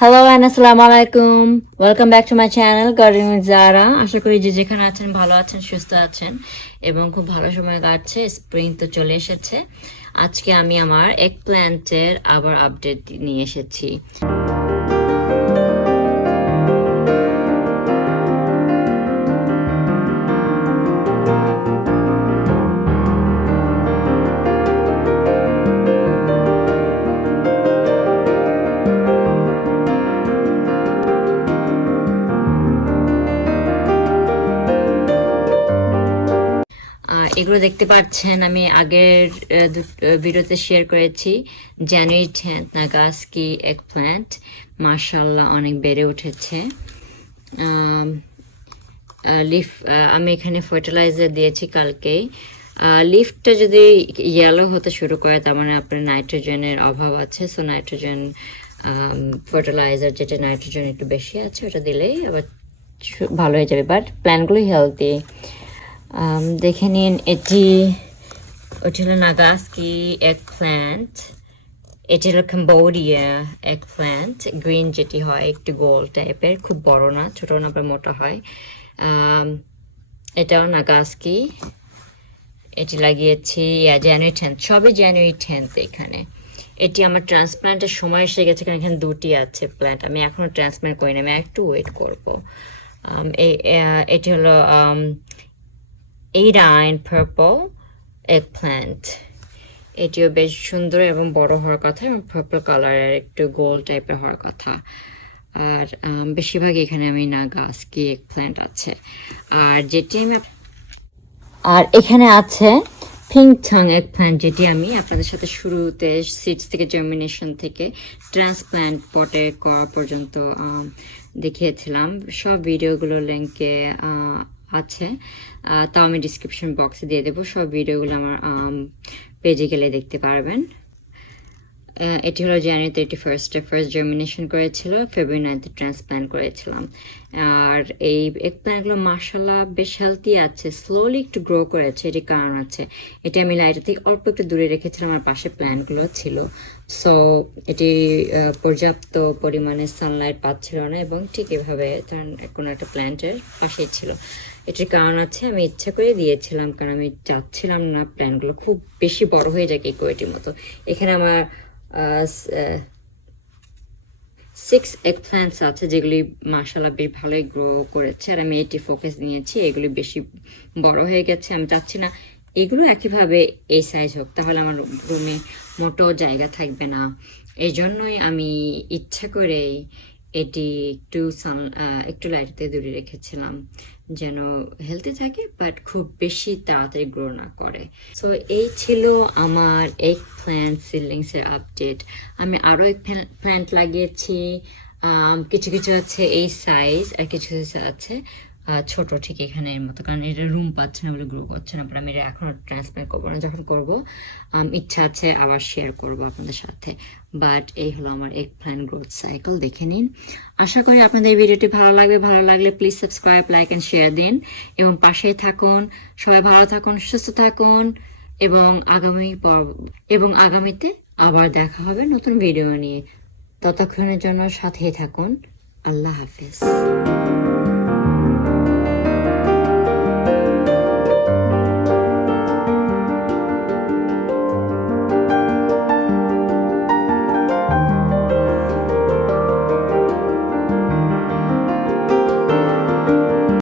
Hello and assalamu alaikum. Welcome back to my channel Gardening with Zahra. আশা করি যে যেখানে আছেন ভালো আছেন, সুস্থ আছেন এবং খুব ভালো সময় কাটছে। স্প্রিং তো চলে এসেছে। আজকে আমি আমার এগ প্ল্যান্টের আবার আপডেট নিয়ে এসেছি। এগুলো দেখতে পাচ্ছেন আমি আগের ভিডিওতে শেয়ার করেছি। জানুয়ারি 10 নাগাস্কি এগ প্ল্যান্ট মাশাআল্লাহ অনেক বেড়ে উঠেছে। লিফ আমি এখানে ফার্টিলাইজার দিয়েছি কালকেই। লিফটা যদি ইয়েলো হতে শুরু করে তার মানে আপনার নাইট্রোজেনের অভাব আছে। সো নাইট্রোজেন ফার্টিলাইজার যেটা নাইট্রোজেন একটু বেশি আছে ওটা দিলেই আবার ভালো হয়ে যাবে। বাট প্ল্যান্টগুলো হেলদি। দেখে নিন ওটি হলো নাগাস্কি এগ প্ল্যান্ট, এটি হলো ক্যাম্বোডিয়া এগ প্ল্যান্ট। গ্রিন যেটি হয় একটু গোল টাইপের, খুব বড় না, ছোটো না, আবার মোটা হয়। এটাও নাগাস্কি, এটি লাগিয়েছি জানুয়ারি 10, সবই জানুয়ারি 10 এখানে। এটি আমার ট্রান্সপ্ল্যান্টের সময় এসে গেছে, কারণ এখানে দুটি আছে প্ল্যান্ট। আমি এখনও ট্রান্সপ্ল্যান্ট করিনি, আমি একটু ওয়েট করবো। এটি হলো Irine purple eggplant. এটিও বেশ সুন্দর এবং বড় হওয়ার কথা এবং পার্পল কালারের একটু গোল টাইপের হওয়ার কথা। আর বেশিরভাগ এখানে আমি নাগাস্কি এগপ্ল্যান্ট আছে। আর এখানে আছে পিং টাং এগপ্ল্যান্ট, যেটি আমি আপনাদের সাথে শুরুতে সিডস থেকে জার্মিনেশন থেকে ট্রান্সপ্ল্যান্ট পটে করা পর্যন্ত দেখিয়েছিলাম। সব ভিডিওগুলোর লিঙ্কে আছে, তাও আমি ডিসক্রিপশন বক্সে দিয়ে দেবো। সব ভিডিওগুলো আমার পেজে গেলে দেখতে পারবেন। এটি হলো জানুয়ারি 31 ফার্স্ট জার্মিনেশন করেছিল, ফেব্রুয়ারি 9 ট্রান্সপ্ল্যান্ট করেছিলাম। আর এই এগ প্ল্যান্টগুলো মাশাআল্লাহ বেশ হেলদি আছে, স্লোলি একটু গ্রো করেছে। এটি কারণ আছে, এটি আমি লাইটের থেকে অল্প একটু দূরে রেখেছিলাম, আমার পাশে প্ল্যান্টগুলো ছিল। সো এটি পর্যাপ্ত পরিমাণে সানলাইট পাচ্ছিল না এবং ঠিক এভাবে কোনো একটা প্ল্যান্টের পাশেই ছিল। এটির কারণ আছে, আমি ইচ্ছা করে দিয়েছিলাম, কারণ আমি চাচ্ছিলাম না প্ল্যান্টগুলো খুব বেশি বড় হয়ে যায় কেকোয়েটির মতো। এখানে আমার 6 এগ প্ল্যান্টস আছে, যেগুলি মাশাআল্লাহ বেশ ভালোই গ্রো করেছে। আর আমি এটি ফোকাস নিয়েছি, এগুলি বেশি বড় হয়ে গেছে। আমি চাচ্ছি না এগুলো একইভাবে এই সাইজ হোক, তাহলে আমার রুমে মোটো জায়গা থাকবে না। এই জন্যই আমি ইচ্ছা করে এটি একটু লাইটতে দূরে রেখেছিলাম, যেন হেলদি থাকে বাট খুব বেশি তাড়াতাড়ি গ্রো না করে। সো এই ছিল আমার এগ প্ল্যান্ট সিডলিংসের আপডেট। আমি আরও এগ প্ল্যান্ট লাগিয়েছি, কিছু কিছু আছে এই সাইজ আর কিছু কিছু আছে ছোট, ঠিক এখানে এর মতো, কারণ এটা রুম পাচ্ছে না বলে গ্রো করছে না। আমি এটা এখনও ট্রান্সপ্ল্যান্ট করবো না, যখন করবো ইচ্ছা আছে আবার শেয়ার করবো আপনাদের সাথে। বাট এই হলো আমার এগ প্ল্যান্ট গ্রোথ সাইকেল, দেখে নিন। আশা করি আপনাদের এই ভিডিওটি ভালো লাগবে। ভালো লাগলে please subscribe, like and share দিন এবং পাশেই থাকুন। সবাই ভালো থাকুন, সুস্থ থাকুন এবং আগামীতে আবার দেখা হবে নতুন ভিডিও নিয়ে। ততক্ষণের জন্য সাথেই থাকুন। আল্লাহ হাফেজ।